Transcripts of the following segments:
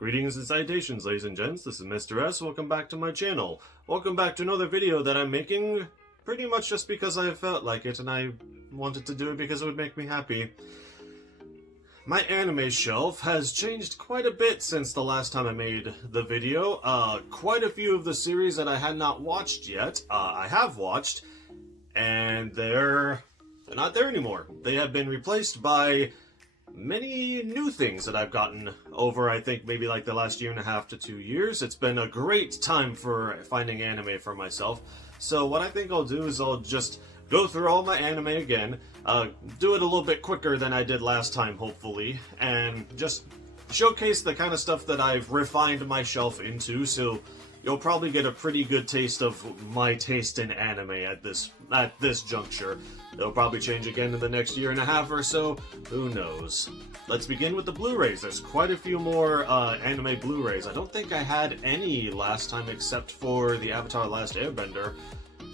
Greetings and salutations, ladies and gents. This is Mr. S. Welcome back to my channel. Welcome back to another video that I'm making pretty much just because I felt like it and I wanted to do it because it would make me happy. My anime shelf has changed quite a bit since the last time I made the video. Quite a few of the series that I had not watched yet, I have watched, and they're not there anymore. They have been replaced by many new things that I've gotten over, I think, maybe like the last 1.5 to 2 years. It's been a great time for finding anime for myself. So what I think I'll do is I'll just go through all my anime again, do it a little bit quicker than I did last time, hopefully, and just showcase the kind of stuff that I've refined my shelf into, so you'll probably get a pretty good taste of my taste in anime at this juncture. It'll probably change again in the next 1.5 years or so, who knows. Let's begin with the Blu-rays. There's quite a few more anime Blu-rays. I don't think I had any last time except for the Avatar: Last Airbender,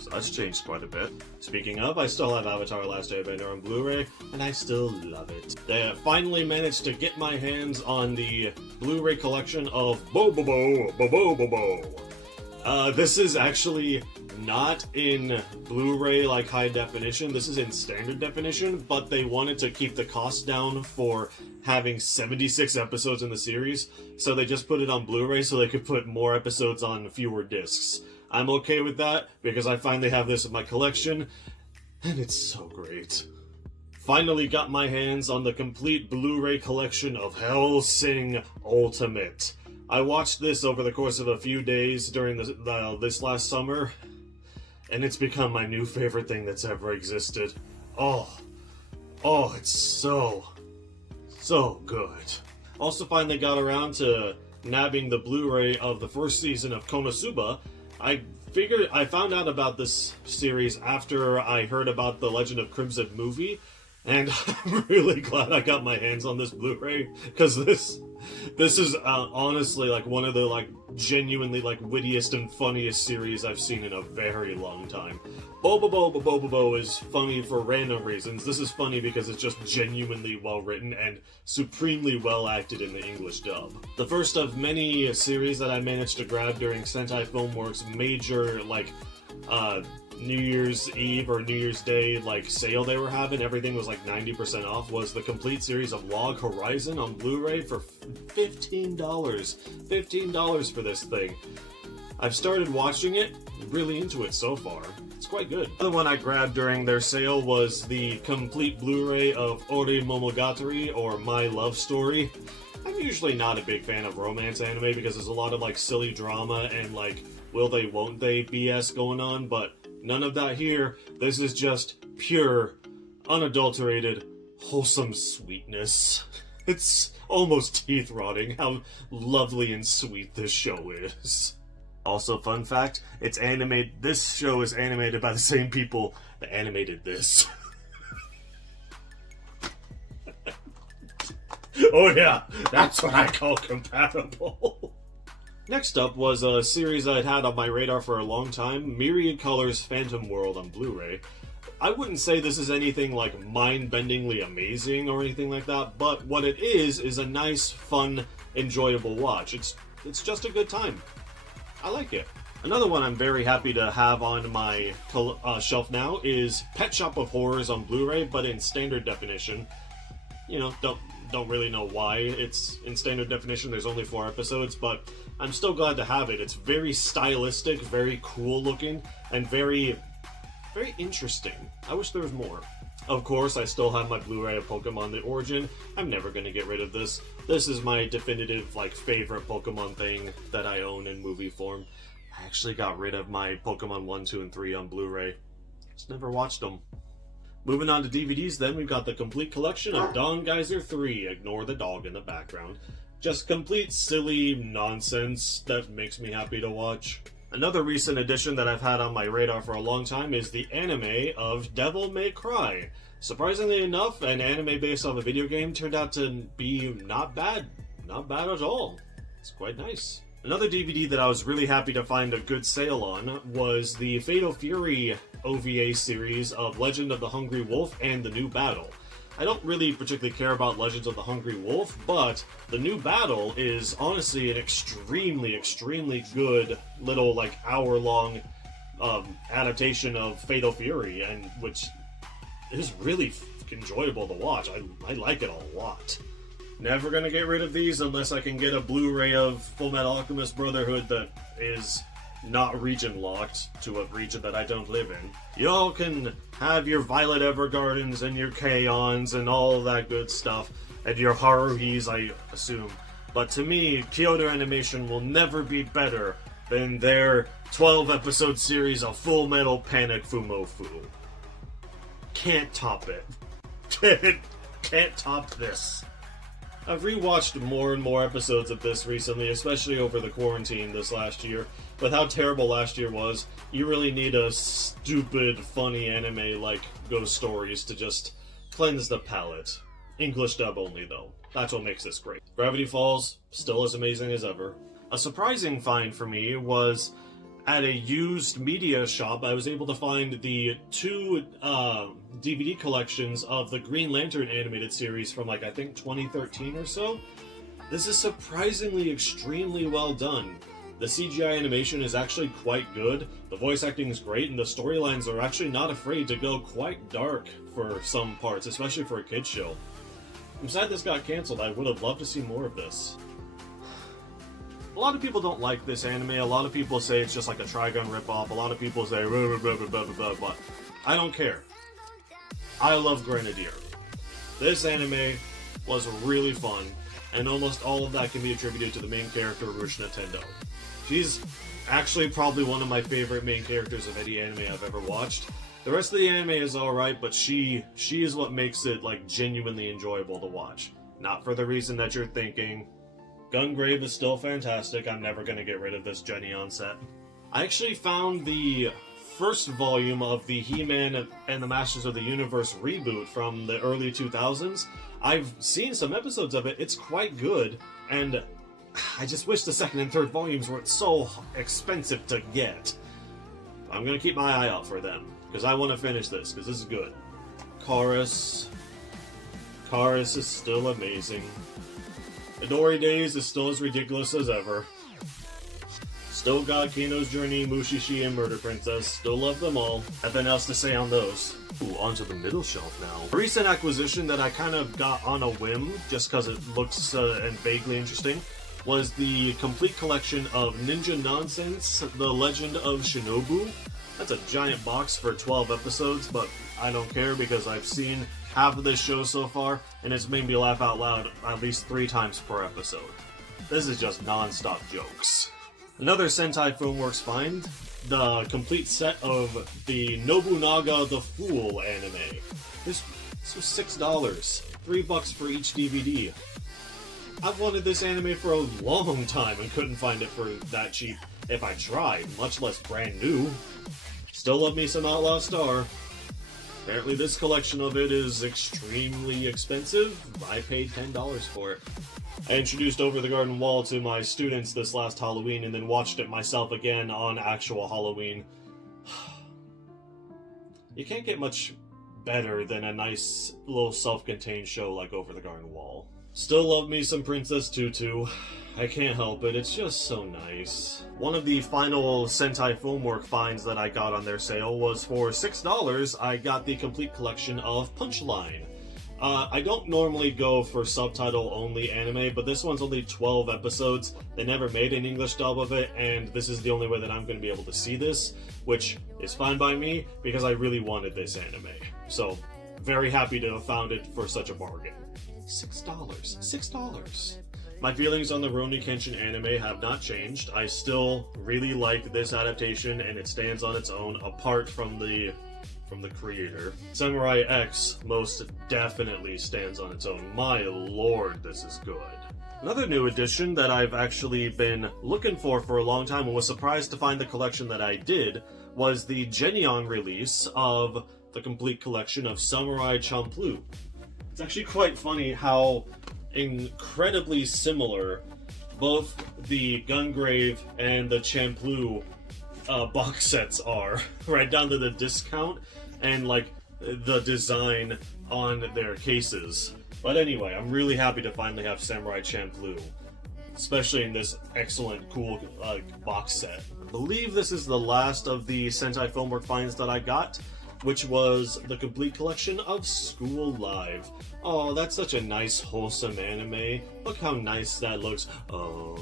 so that's changed quite a bit. Speaking of, I still have Avatar: Last Airbender on Blu-ray, and I still love it. They finally managed to get my hands on the Blu-ray collection of Bobobo. This is actually not in Blu-ray like high definition. This is in standard definition, but they wanted to keep the cost down for having 76 episodes in the series, so they just put it on Blu-ray so they could put more episodes on fewer discs. I'm okay with that, because I finally have this in my collection, and it's so great. Finally got my hands on the complete Blu-ray collection of Hellsing Ultimate. I watched this over the course of a few days during this last summer, and it's become my new favorite thing that's ever existed. Oh, it's so good. Also finally got around to nabbing the Blu-ray of the first season of Konosuba. I found out about this series after I heard about the Legend of Crimson movie, and I'm really glad I got my hands on this Blu-ray, because this is honestly like one of the genuinely wittiest and funniest series I've seen in a very long time. Bobobo is funny for random reasons. This is funny because it's just genuinely well written and supremely well acted in the English dub. The first of many series that I managed to grab during Sentai Filmworks' major New Year's Eve or New Year's Day sale they were having. Everything was 90% off. Was the complete series of Log Horizon on Blu-ray for $15. $15 for this thing. I've started watching it, really into it so far. It's quite good. The other one I grabbed during their sale was the complete Blu-ray of Ori Momogatari, or My Love Story. I'm usually not a big fan of romance anime because there's a lot of silly drama and will they won't they BS going on, but none of that here. This is just pure, unadulterated, wholesome sweetness. It's almost teeth-rotting how lovely and sweet this show is. Also, fun fact, this show is animated by the same people that animated this. Oh yeah, that's what I call compatible. Next up was a series I'd had on my radar for a long time, Myriad Colors Phantom World on Blu-ray. I wouldn't say this is anything mind-bendingly amazing or anything like that, but what it is a nice, fun, enjoyable watch. It's just a good time. I like it. Another one I'm very happy to have on my shelf now is Pet Shop of Horrors on Blu-ray, but in standard definition. You know, don't really know why it's in standard definition. There's only 4 episodes, but I'm still glad to have it. It's very stylistic, very cool looking, and very interesting. I wish there was more. Of course, I still have my Blu-ray of Pokemon The Origin. I'm never going to get rid of this. This is my definitive, favorite Pokemon thing that I own in movie form. I actually got rid of my Pokemon 1, 2, and 3 on Blu-ray. Just never watched them. Moving on to DVDs then, we've got the complete collection of Dawn Geyser 3. Ignore the dog in the background. Just complete silly nonsense that makes me happy to watch. Another recent addition that I've had on my radar for a long time is the anime of Devil May Cry. Surprisingly enough, an anime based on a video game turned out to be not bad. Not bad at all. It's quite nice. Another DVD that I was really happy to find a good sale on was the Fatal Fury OVA series of Legend of the Hungry Wolf and the New Battle. I don't really particularly care about Legends of the Hungry Wolf, but the new battle is honestly an extremely, extremely good little, like, hour-long adaptation of Fatal Fury, and which is really enjoyable to watch. I like it a lot. Never gonna get rid of these unless I can get a Blu-ray of Fullmetal Alchemist Brotherhood that is not region locked to a region that I don't live in. Y'all can have your Violet Evergardens and your K-ons and all that good stuff, and your Haruhis, I assume. But to me, Kyoto Animation will never be better than their 12-episode series of Full Metal Panic Fumofu. Can't top it. Can't top this. I've rewatched more and more episodes of this recently, especially over the quarantine this last year. With how terrible last year was, you really need a stupid, funny anime like Ghost Stories to just cleanse the palate. English dub only, though. That's what makes this great. Gravity Falls, still as amazing as ever. A surprising find for me was at a used media shop. I was able to find the 2 DVD collections of the Green Lantern animated series from, like, I think 2013 or so. This is surprisingly extremely well done. The CGI animation is actually quite good, the voice acting is great, and the storylines are actually not afraid to go quite dark for some parts, especially for a kid's show. I'm sad this got cancelled. I would have loved to see more of this. A lot of people don't like this anime. A lot of people say it's just like a Trigun ripoff. A lot of people say blah, blah, blah, blah, blah, blah. I don't care. I love Grenadier. This anime was really fun, and almost all of that can be attributed to the main character, Rush Nintendo. She's actually probably one of my favorite main characters of any anime I've ever watched. The rest of the anime is alright, but she is what makes it, like, genuinely enjoyable to watch. Not for the reason that you're thinking. Gungrave is still fantastic. I'm never going to get rid of this Jenny on set. I actually found the first volume of the He-Man and the Masters of the Universe reboot from the early 2000s. I've seen some episodes of it. It's quite good, and I just wish the second and third volumes weren't so expensive to get. I'm going to keep my eye out for them, because I want to finish this, because this is good. Chorus is still amazing. Midori Days is still as ridiculous as ever. Still got Kino's Journey, Mushishi, and Murder Princess. Still love them all. Nothing else to say on those. Ooh, onto the middle shelf now. A recent acquisition that I kind of got on a whim, just because it looks and vaguely interesting, was the complete collection of Ninja Nonsense, The Legend of Shinobu. That's a giant box for 12 episodes, but I don't care because I've seen half of this show so far, and it's made me laugh out loud at least 3 times per episode. This is just non-stop jokes. Another Sentai Filmworks find, the complete set of the Nobunaga the Fool anime. This was $6, $3 for each DVD. I've wanted this anime for a long time and couldn't find it for that cheap if I tried, much less brand new. Still love me some Outlaw Star. Apparently this collection of it is extremely expensive. I paid $10 for it. I introduced Over the Garden Wall to my students this last Halloween and then watched it myself again on actual Halloween. You can't get much better than a nice little self-contained show like Over the Garden Wall. Still love me some Princess Tutu. I can't help it, it's just so nice. One of the final Sentai Filmwork finds that I got on their sale was for $6, I got the complete collection of Punchline. I don't normally go for subtitle-only anime, but this one's only 12 episodes. They never made an English dub of it, and this is the only way that I'm going to be able to see this, which is fine by me, because I really wanted this anime. So, very happy to have found it for such a bargain. $6. My feelings on the Rurouni Kenshin anime have not changed. I still really like this adaptation, and it stands on its own, apart from the creator. Samurai X most definitely stands on its own. My lord, this is good. Another new addition that I've actually been looking for a long time and was surprised to find the collection that I did was the Geneon release of the complete collection of Samurai Champloo. It's actually quite funny how incredibly similar both the Gungrave and the Champloo box sets are, right down to the discount and like the design on their cases. But anyway, I'm really happy to finally have Samurai Champloo, especially in this excellent, cool box set. I believe this is the last of the Sentai Filmwork finds that I got, which was the complete collection of School Live. Oh, that's such a nice, wholesome anime. Look how nice that looks. Oh.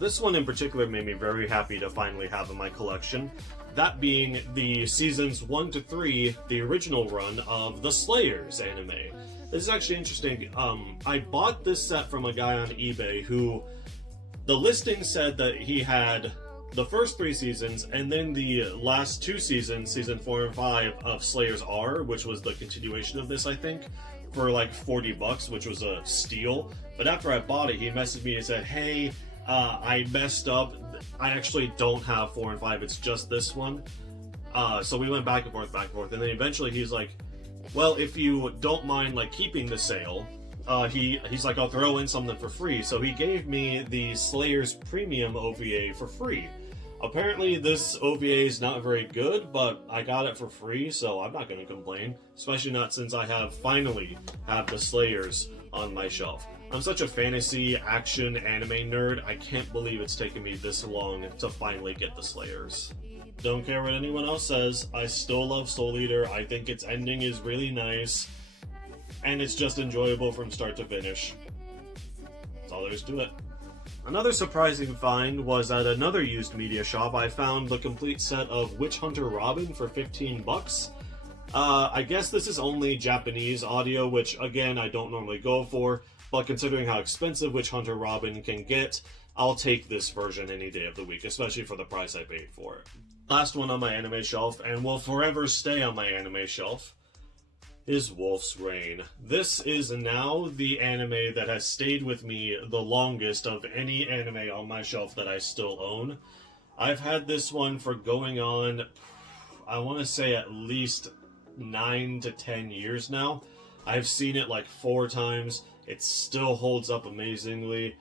This one in particular made me very happy to finally have in my collection. That being the seasons 1 to 3, the original run of the Slayers anime. This is actually interesting. I bought this set from a guy on eBay who, the listing said that he had the first 3 seasons and then the last 2 seasons, season 4 and 5 of Slayers R, which was the continuation of this, I think, for like $40, which was a steal. But after I bought it, he messaged me and said, hey, I messed up. I actually don't have 4 and 5, it's just this one. So we went back and forth, and then eventually he's like, well, if you don't mind like keeping the sale, he's like, I'll throw in something for free. So he gave me the Slayers Premium OVA for free. Apparently this OVA is not very good, but I got it for free, so I'm not going to complain. Especially not since I finally have the Slayers on my shelf. I'm such a fantasy, action, anime nerd, I can't believe it's taken me this long to finally get the Slayers. Don't care what anyone else says, I still love Soul Eater, I think its ending is really nice, and it's just enjoyable from start to finish. That's all there is to it. Another surprising find was at another used media shop. I found the complete set of Witch Hunter Robin for $15. I guess this is only Japanese audio, which again I don't normally go for, but considering how expensive Witch Hunter Robin can get, I'll take this version any day of the week, especially for the price I paid for it. Last one on my anime shelf, and will forever stay on my anime shelf, is Wolf's Rain. This is now the anime that has stayed with me the longest of any anime on my shelf that I still own. I've had this one for going on, I want to say at least 9 to 10 years now. I've seen it like 4 times. It still holds up amazingly.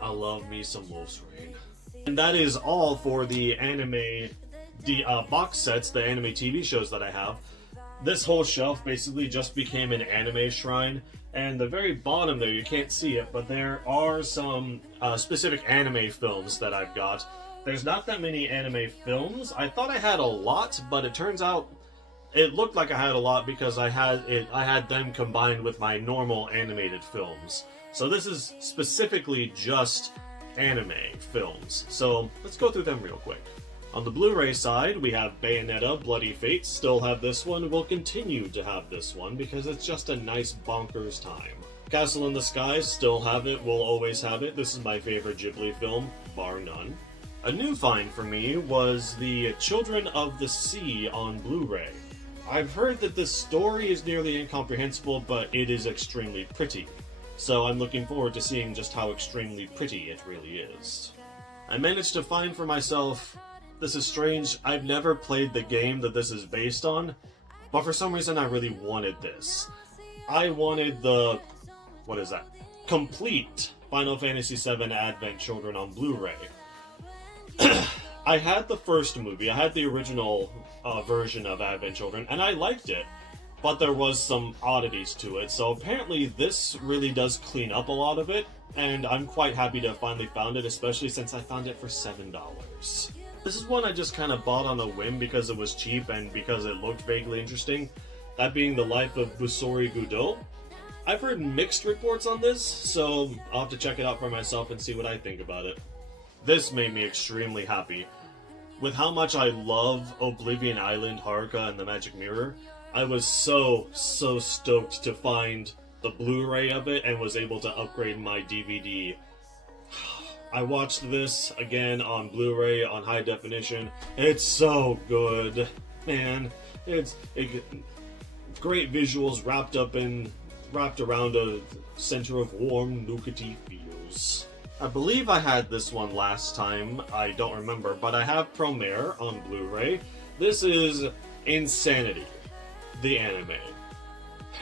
I love me some Wolf's Rain. And that is all for the anime box sets, the anime TV shows that I have. This whole shelf basically just became an anime shrine, and the very bottom there, you can't see it, but there are some specific anime films that I've got. There's not that many anime films. I thought I had a lot, but it turns out it looked like I had a lot because I had them combined with my normal animated films. So this is specifically just anime films. So let's go through them real quick. On the Blu-ray side, we have Bayonetta, Bloody Fate, still have this one, will continue to have this one because it's just a nice bonkers time. Castle in the Sky, still have it, will always have it. This is my favorite Ghibli film, bar none. A new find for me was the Children of the Sea on Blu-ray. I've heard that this story is nearly incomprehensible, but it is extremely pretty. So I'm looking forward to seeing just how extremely pretty it really is. I managed to find for myself, this is strange, I've never played the game that this is based on, but for some reason I really wanted this. I wanted the, complete Final Fantasy VII Advent Children on Blu-ray. I had the first movie, I had the original version of Advent Children, and I liked it, but there was some oddities to it, so apparently this really does clean up a lot of it, and I'm quite happy to have finally found it, especially since I found it for $7. This is one I just kind of bought on a whim because it was cheap and because it looked vaguely interesting, that being The Life of Busori Gudou. I've heard mixed reports on this, so I'll have to check it out for myself and see what I think about it. This made me extremely happy. With how much I love Oblivion Island, Haruka, and the Magic Mirror, I was so stoked to find the Blu-ray of it and was able to upgrade my DVD. I watched this again on Blu-ray on high definition. It's so good, man. It's great visuals wrapped around a center of warm nougaty feels. I believe I had this one last time, I don't remember, but I have Promare on Blu-ray. This is Insanity, the anime,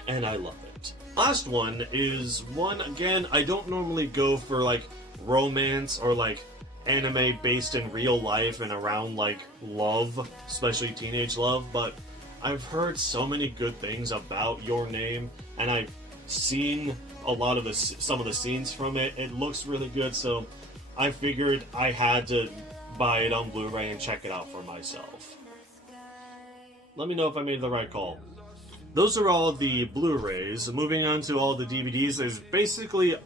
and I love it. Last one is one, again, I don't normally go for like romance or like anime based in real life and around like love, especially teenage love, but I've heard so many good things about Your Name, and I've seen a lot of some of the scenes from it. It looks really good, so I figured I had to buy it on Blu-ray and check it out for myself. Let me know if I made the right call. Those are all the Blu-rays. Moving on to all the DVDs, there's basically...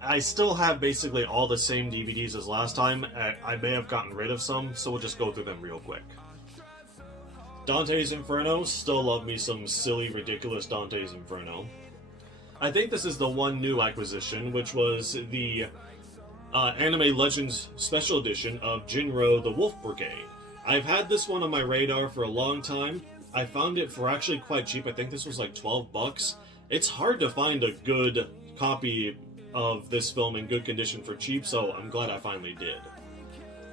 I still have basically all the same DVDs as last time. I may have gotten rid of some, so we'll just go through them real quick. Dante's Inferno. Still love me some silly, ridiculous Dante's Inferno. I think this is the one new acquisition, which was the Anime Legends Special Edition of Jinro the Wolf Brigade. I've had this one on my radar for a long time. I found it for actually quite cheap. I think this was like 12 bucks. It's hard to find a good copy of this film in good condition for cheap, so I'm glad I finally did.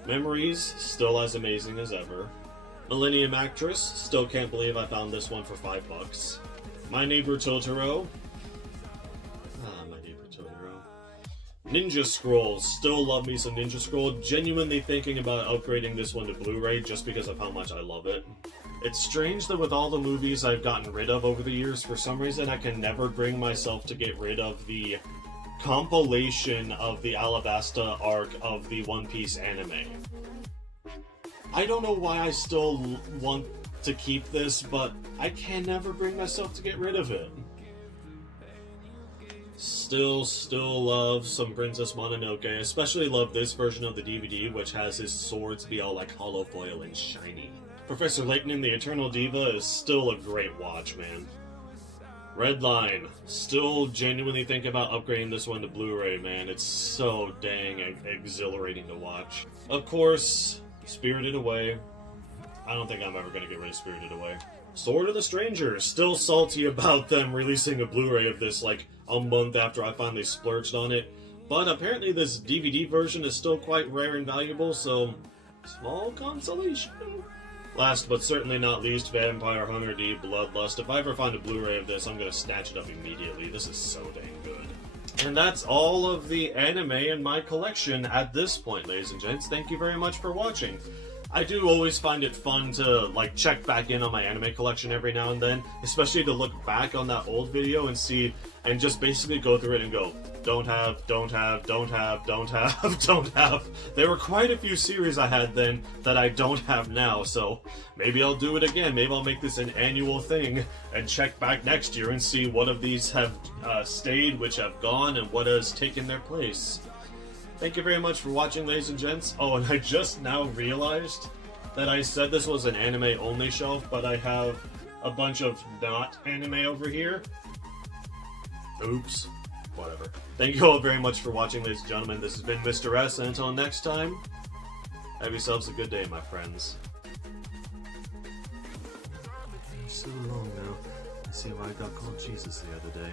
Memories, still as amazing as ever. Millennium Actress, still can't believe I found this one for 5 bucks. My Neighbor Totoro. My Neighbor Totoro. Ninja Scroll, still love me some Ninja Scroll. Genuinely thinking about upgrading this one to Blu-ray just because of how much I love it. It's strange that with all the movies I've gotten rid of over the years, for some reason I can never bring myself to get rid of the compilation of the Alabasta arc of the One Piece anime. I don't know why I still want to keep this, but I can never bring myself to get rid of it. Still love some Princess Mononoke. Especially love this version of the DVD, which has his swords be all like hollow foil and shiny. Professor Layton, the Eternal Diva, is still a great watch, man. Redline. Still genuinely think about upgrading this one to Blu-ray, man. It's so dang exhilarating to watch. Of course, Spirited Away. I don't think I'm ever going to get rid of Spirited Away. Sword of the Stranger. Still salty about them releasing a Blu-ray of this like a month after I finally splurged on it. But apparently this DVD version is still quite rare and valuable, so small consolation. Last but certainly not least, Vampire Hunter D Bloodlust. If I ever find a Blu-ray of this, I'm going to snatch it up immediately. This is so dang good. And that's all of the anime in my collection at this point, ladies and gents. Thank you very much for watching. I do always find it fun to like check back in on my anime collection every now and then, especially to look back on that old video and see, and just basically go through it and go, don't have, don't have, don't have, don't have, don't have. There were quite a few series I had then that I don't have now, so maybe I'll do it again. Maybe I'll make this an annual thing and check back next year and see what of these have stayed, which have gone, and what has taken their place. Thank you very much for watching, ladies and gents. Oh, and I just now realized that I said this was an anime-only shelf, but I have a bunch of not anime over here. Oops. Whatever. Thank you all very much for watching, ladies and gentlemen. This has been Mr. S, and until next time, have yourselves a good day, my friends. So long now. I see why I got called Jesus the other day.